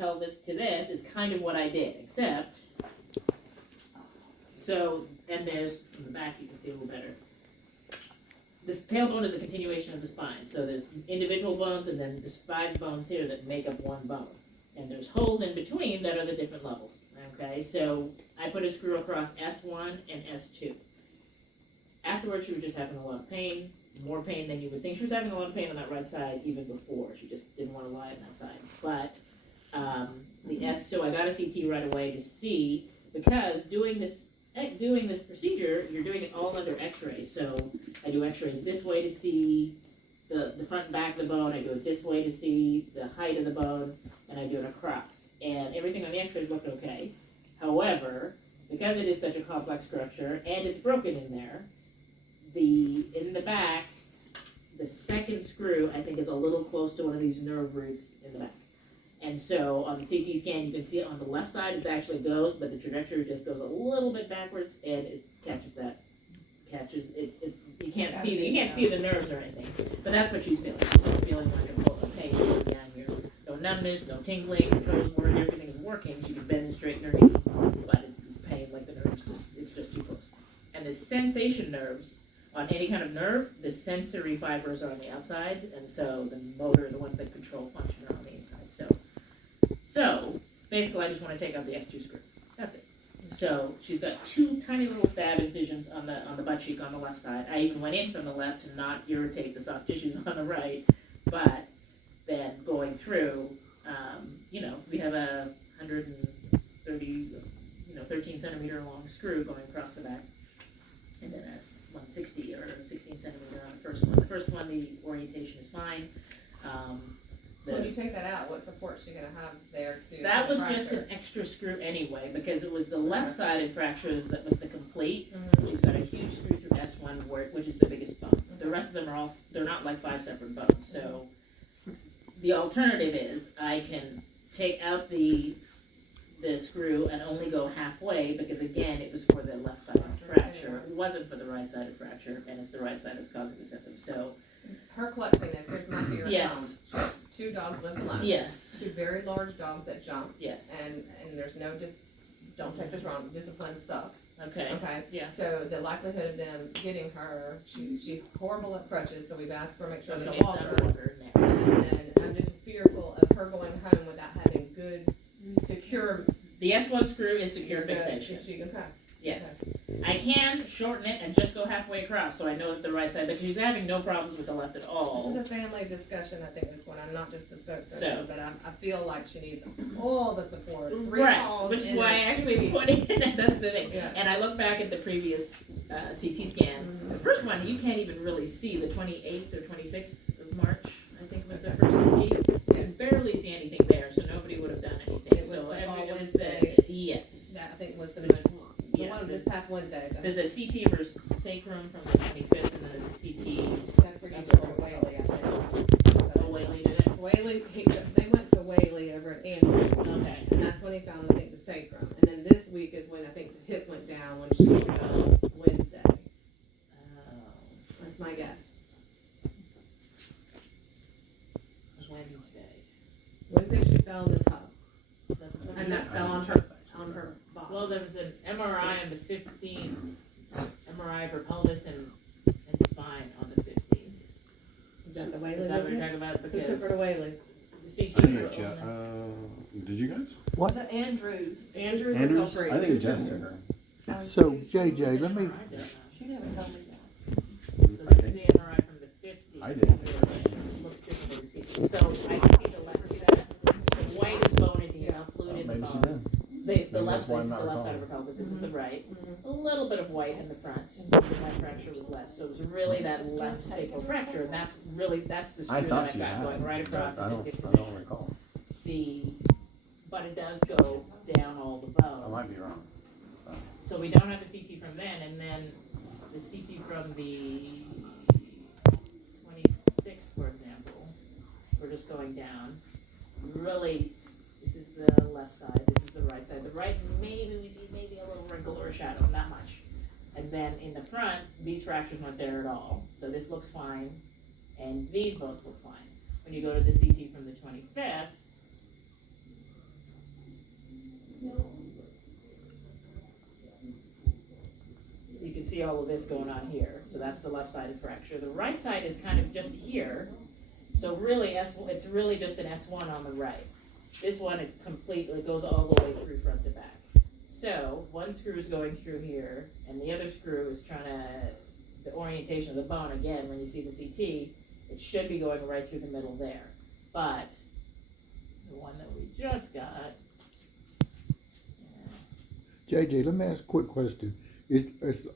pelvis to this is kind of what I did, except, so, and there's, from the back you can see a little better. This tailbone is a continuation of the spine, so there's individual bones and then there's 5 bones here that make up one bone. And there's holes in between that are the different levels, okay? So I put a screw across S1 and S2. Afterwards, she was just having a lot of pain, more pain than you would think. She was having a lot of pain on that right side even before. She just didn't want to lie on that side. But so I got a CT right away to see, because doing this procedure, you're doing it all under x-rays. So I do x-rays this way to see the front and back of the bone. I do it this way to see the height of the bone, and I do it across. And everything on the x-rays looked okay. However, because it is such a complex structure and it's broken in there, in the back, the second screw, I think, is a little close to one of these nerve roots in the back. And so on the CT scan, you can see it on the left side, it actually goes, but the trajectory just goes a little bit backwards, and it catches you can't see the nerves or anything. But that's what she's feeling. She's feeling like a pain going down here. No numbness, no tingling, her toes work, everything is working. She can bend and straighten her knee, but it's this pain, like the nerves, it's just too close. And the sensation nerves, on any kind of nerve, the sensory fibers are on the outside, and so the motor, the ones that control function, are on the inside. So basically, I just want to take out the S2 screw. That's it. So she's got 2 tiny little stab incisions on the butt cheek on the left side. I even went in from the left to not irritate the soft tissues on the right, but then going through, we have a 130, 13 centimeter long screw going across the back, and then a 160 or 16 centimeter on the first one. The first one, the orientation is fine. So when you take that out, what support's she gonna have there to? That was just an extra screw anyway, because it was the left-sided fractures that was the complete. Mm-hmm. She's got a huge screw through S1, which is the biggest bone. The rest of them they're not like 5 separate bones. So the alternative is I can take out the screw and only go halfway, because again, it was for the left-sided fracture. It wasn't for the right-sided fracture, and it's the right side that's causing the symptoms. So her collapsiness, here's my fear of yes. She has 2 dogs lives alone. Yes. 2 very large dogs that jump. Yes. And there's no don't take this wrong, discipline sucks. Okay. Okay. Yes. So the likelihood of them getting her, she's horrible at crutches, so we've asked her to make sure So they walk her. now. And then I'm just fearful of her going home without having good, secure. The S1 screw is secure fixation. Is she okay? Yes. I can shorten it and just go halfway across, so I know that the right side, because she's having no problems with the left at all. This is a family discussion, I think, this point. I'm not just the spokesperson, So. but I feel like she needs all the support. 3 Right, calls which is in why I a actually 2 put weeks. it in, that's the thing. Yeah. And I look back at the previous CT scan. Mhm. The first one, you can't even really see, the 28th or 26th of March, I think was the first CT. You can barely see anything there, so nobody would have done anything. It was So the it was Wednesday. yes. That I think was the Which most, the yeah, one this past Wednesday. There's a CT for sacrum from the 25th, and then there's a CT. That's where you took her to Whaley, I think. Oh, Whaley did it? Whaley, they went to Whaley over at Andrews. Okay. And that's when he found, I think, the sacrum. And then this week is when I think the hip went down when she fell Wednesday. Oh, That's my guess. Wednesday. Wednesday she fell in the tub. And that fell on her body. Well, there was an MRI on the 15th, MRI of her pelvis and spine on the 15th. Is that the Whaley Is that what you're visit? talking about? Who Because took her to Whaley? the I CTs think were it's did you guys? What? The Andrews. Andrews or Andrews? Belfries? I think Jess took her. So, JJ, let me, I don't know. She never told me that. So this is the MRI from the 15th. I did. Looks different than the CT. So I can see the left, see that? The white is bone in here, fluid in the Maybe she bone. did. The left that's why side is I'm the not left side of her recalling. pelvis, this is the right. Mhm. A little bit of white in the front, because my fracture was less. So it was really that left sacral fracture, and that's the I screw thought that she I've got had. going right across. I It's in don't. good I position. don't recall. But it does go down all the bones. I might be wrong. So we don't have a CT from then, and then the CT from the 26th, for example, we're just going down. Really, this is the left side, this is the right side. The right, maybe we see maybe a little wrinkle or a shadow, not much. And then in the front, these fractures weren't there at all. So this looks fine, and these both look fine. When you go to the CT from the 25th, see all of this going on here, so that's the left-sided fracture. The right side is kind of just here, so really it's really just an S1 on the right. This one, it completely goes all the way through front to back. So, one screw is going through here, and the other screw is trying to, the orientation of the bone, again, when you see the CT, it should be going right through the middle there. But, the one that we just got, JJ, let me ask a quick question. Is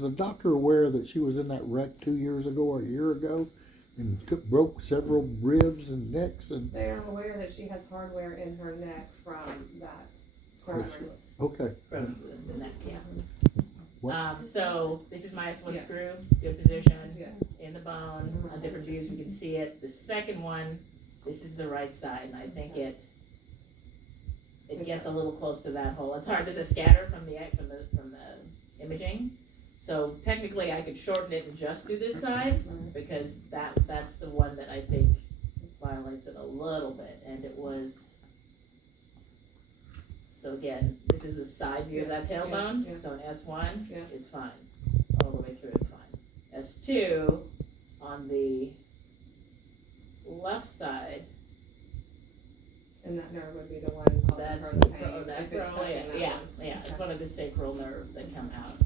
the doctor aware that she was in that wreck 2 years ago or a year ago and broke several ribs and necks and? They are aware that she has hardware in her neck from that surgery. Okay. from the neck, yeah. What? So, this is my S1 Yes. screw, good position, Yes. in the bone, on different views, we can see it. The second one, this is the right side, and I think it gets a little close to that hole. It's hard, there's a scatter from the imaging. So technically, I could shorten it and just do this side, because that's the one that I think violates it a little bit, and it was. So again, this is a side view of that Yes, tailbone, yeah, yeah. so an S1, Yeah. it's fine. All the way through, it's fine. S2, on the left side, And that nerve would be the one causing that's, her the pain. that's if it's probably, touching that yeah, one. yeah, it's Okay. one of the sacral nerves that come out.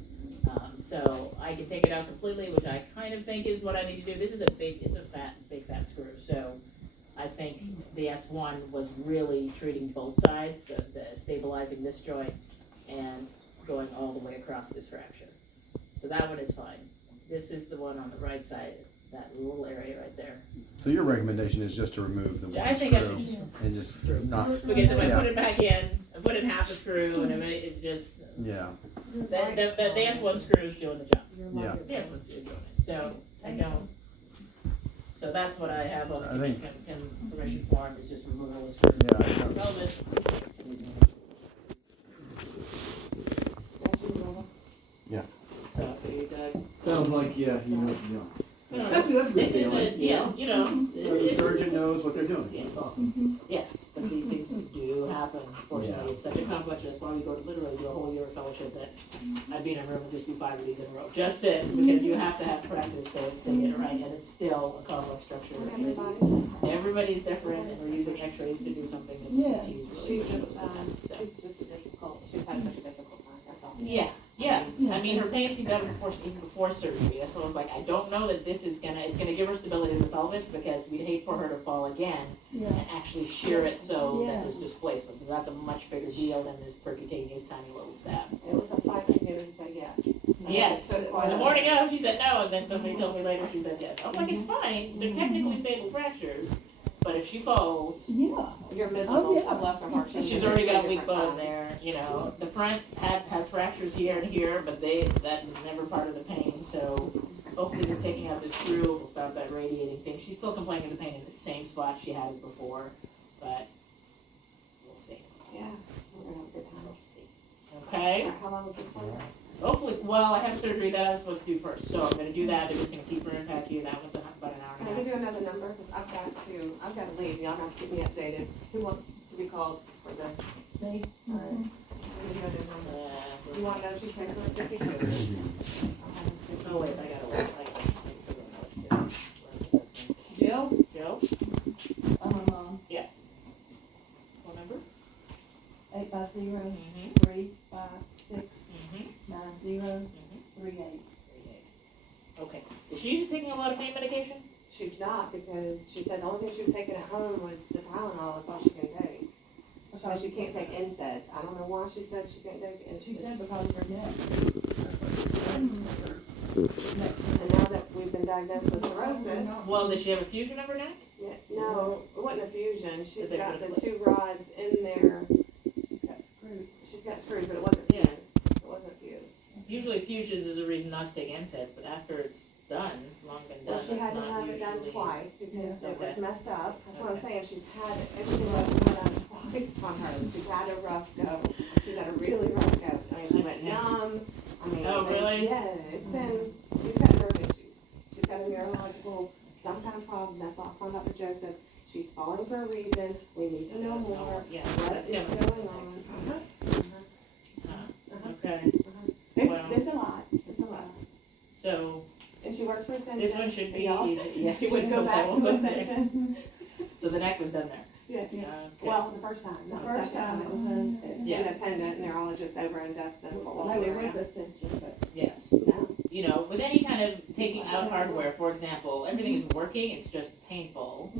So I can take it out completely, which I kind of think is what I need to do. This is it's a big fat screw, so I think the S1 was really treating both sides, the stabilizing this joint and going all the way across this fracture. So that one is fine. This is the one on the right side, that little area right there. So your recommendation is just to remove the I one think I screw should just and just not, Because if I Yeah. put it back in, I put in half a screw, and it just, yeah. the S1 screw is doing the job. Yeah. The S1 screw is doing it, so I don't, so that's what I have on I think- permission form, is just removal of screw. Yeah, I don't- Pelvis. Yeah. So, for you, Doug. Sounds like, yeah, you know what you're doing. No, That's a good This is feeling. a, yeah, you know. The surgeon knows what they're doing. Yes. That's awesome. Yes, but these things do happen, unfortunately, it's such a complex, that's why we go to literally do a whole year of fellowship that I'd be in a room and just do 5 of these in a row, just to, because you have to have practice to get it right, and it's still a complex structure. Everybody's different, and we're using x-rays to do something that the Yes, CT is really She's supposed just, to do, so. she's just a difficult, she's had such a difficult time, that's all. Yeah, yeah, I mean, her pain seemed better before, even before surgery, that's why I was like, I don't know that this is it's gonna give her stability in the pelvis, because we'd hate for her to fall again Yeah. and actually shear it so Yeah. that there's displacement, because that's a much bigger deal than this percutaneous tiny little stab. It was a fight for you to say yes. Yes, So the morning of, she said no, and then somebody told me later she said yes. I'm like, it's fine, they're technically stable fractures, but if she falls, Yeah. Your midline, Oh, yeah. oh, bless her heart. she's already got a weak bone there, you know. The front has fractures here and here, but that was never part of the pain, so hopefully just taking out the screw will stop that radiating thing. She's still complaining of the pain in the same spot she had it before, but we'll see. Yeah, we're gonna have a good time. Okay? How long was this for? Hopefully, well, I have surgery that I'm supposed to do first, so I'm gonna do that. They're just gonna keep her in PACU. That one's about an hour Can and I a give half. you another number, because I've got to leave, y'all have to keep me updated. Who wants to be called for this? Me. All right. I'll give you another number. You want to know she's taking her 52? Oh, wait, I gotta wait. I gotta figure out what to do. Jill? Joe, Um, phone number? 850-356-9038. Okay. Is she usually taking a lot of pain medication? She's not, because she said the only thing she was taking at home was the Tylenol, that's all she can take. She said she can't take NSAIDs. I don't know why she said she can't take NSAIDs. She said because of her neck. And now that we've been diagnosed with cirrhosis, Well, does she have a fusion of her neck? yeah, no, it wasn't a fusion. She's Is it got gonna the 2 rods in there. She's got screws. She's got screws, but it wasn't Yeah. fused. It wasn't fused. Usually fusions is a reason not to take NSAIDs, but after it's done, long been done, Well, it's she had to not have it done usually. twice because Yeah. it was Okay. messed up. That's what I'm Okay. saying. She's had everything that was done twice on her. She's had a rough go. She's had a really rough go. I mean, she went numb. I mean, Oh, really? Yeah, it's been, she's got nerve issues. She's got a neurological, some kind of problem. That's why I was talking about Joseph. She's falling for a reason. We need to know more. Yeah, What that's is coming. going on? Okay. There's a lot. It's a lot. This one should be Y'all- easy. Yes, She would go back to a section. So the neck was done there. Yes. Okay. Well, the first time, The not the first second time time. it was an, Yeah. Independent neurologist over in Destin. well, they were with us, but Yes. No. You know, with any kind of taking out hardware, for example, everything is working, it's just painful.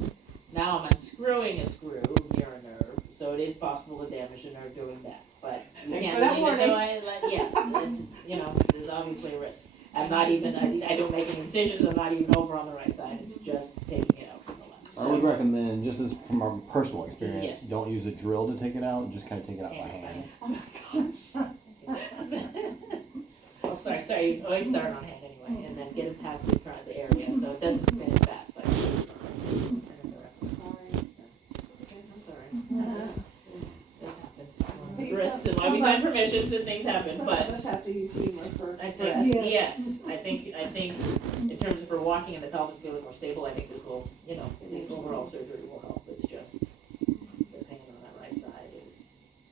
Now I'm unscrewing a screw near a nerve, so it is possible to damage the nerve doing that. But you Thanks can't for that leave it though, warning. yes, it's, you know, there's obviously a risk. I'm not even, I don't make any incisions, I'm not even over on the right side, it's just taking it out from the left. I would recommend, just as from our personal experience, Yes. don't use a drill to take it out, just kind of take it out by hand. Oh my gosh. Well, sorry, you always start on hand anyway, and then get it past the area, so it doesn't spin it fast, like. I'm sorry. Does happen. Risks, and why we sign permissions and things happen, some but of us have to use humor for I stress. think, yes, I think in terms of her walking and the pelvis feeling more stable, I think this will, you know, the overall surgery will help, it's just the pain on that right side is.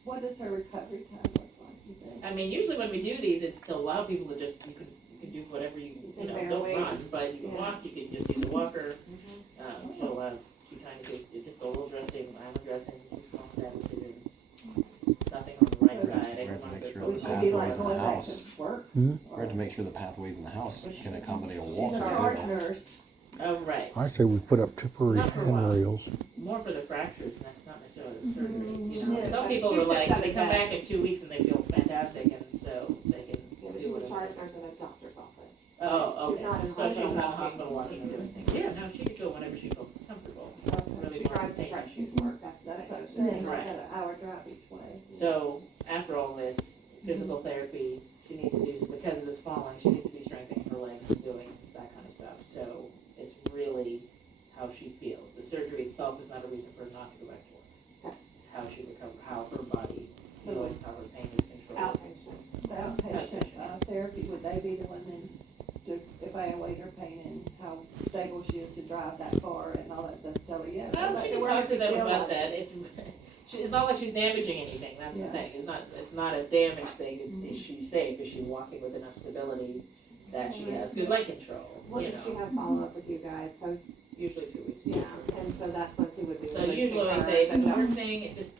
What does her recovery time look like, you think? I mean, usually when we do these, it's to allow people to just, you can do whatever you know, Bear don't run, weights, but you can yeah. walk, you can just use a walker. She'll have 2 tiny kids, just a little dressing, island dressing, 2 small stab incisions. Nothing on the right side. We have to make sure We the should be like pathways in going the back house. to work. Hmm? We have to make sure the pathways in the house can accommodate a She's walker. an art nurse. Oh, right. I say we put up temporary Not for a while. handrails. More for the fractures, and that's not necessarily the surgery. You know, Yes, some but people she are sits like, at they a come desk. back in 2 weeks and they feel fantastic, and so they can Yeah, but do she's a whatever. charge nurse at a doctor's office. Oh, She's okay. not in So she's hospital not walking. hospital walking and doing things. Yeah, no, she can do it whenever she feels comfortable. That's really She more drives the thing. rescue work, that's the That's what I'm thing. saying, I Right. got an hour drive each way. So after all this physical therapy, she needs to do, because of this falling, she needs to be strengthening her legs and doing that kind of stuff. So it's really how she feels. The surgery itself is not a reason for her not to go back to work. It's how she recovers, how her body feels, how her pain is controlled. Outpatient. The outpatient therapy, would they be the one then to evaluate her pain and how stable she is to drive that far and all that stuff, tell her, yeah. Well, go she back can work talk if to you them feel about like that. It's not like she's damaging anything, that's the Yeah. thing. It's not a damage thing, is she's safe, is she walking with enough stability that she has good leg control, What you does she know, have follow-up with you guys post? usually 2 weeks. Yeah, and so that's when she would be. So releasing usually I her say if it's a and work thing, it just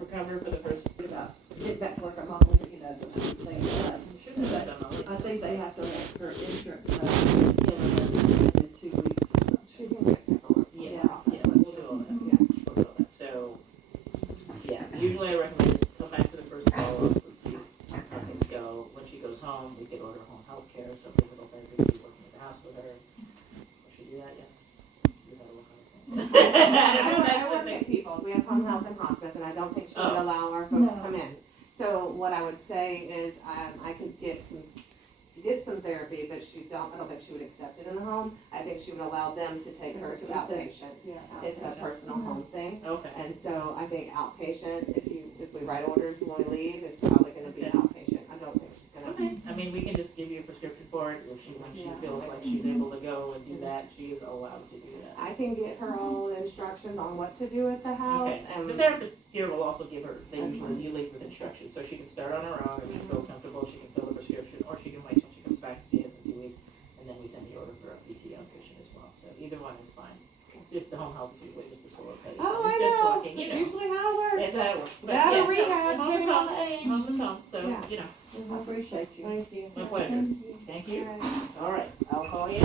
recover for the first. about get back to work, I'm always, you know, so I'm saying that. Should have that done all I this. think they have to let her insurance know in 2 weeks or something. She can get paperwork. Yeah, Yeah. yes, we'll do all that. Yeah. We'll do all that. So, yeah, usually I recommend just come back for the first follow-up, let's see how things go. When she goes home, we could order home health care, so physical therapy could be working at the house with her. Will she do that? Yes. You gotta look on it. I work at People's, we have home health and hospice, and I don't think she would Oh. allow our folks to No. come in. So what I would say is, I could get some therapy, but I don't think she would accept it in the home. I think she would allow them to take her to outpatient. Yeah. It's a personal home thing, Okay. and so I think outpatient, if we write orders when we leave, it's probably gonna be Okay. outpatient. I don't think she's gonna. Okay, I mean, we can just give you a prescription for it, if when she Yeah. feels like she's able to go and do that, she is allowed to do that. I can get her all the instructions on what to do at the house, Okay, and. the therapist here will also give her, they That's usually, fine. you leave with instructions, so she can start on her own, if she feels comfortable, she can fill the prescription, or she can wait till she comes back to see us in 2 weeks, and then we send the order for a PT outpatient as well, so either one is fine. It's just the home health is usually just a slower pace, Oh, I it's just know, walking, you that's know. usually how it works. That's how it works, but That or yeah, rehab, home is depending on home, the age. home is home, so, Yeah. you know, I appreciate you. Thank you. my pleasure, thank you. Alright. All right, I'll call you.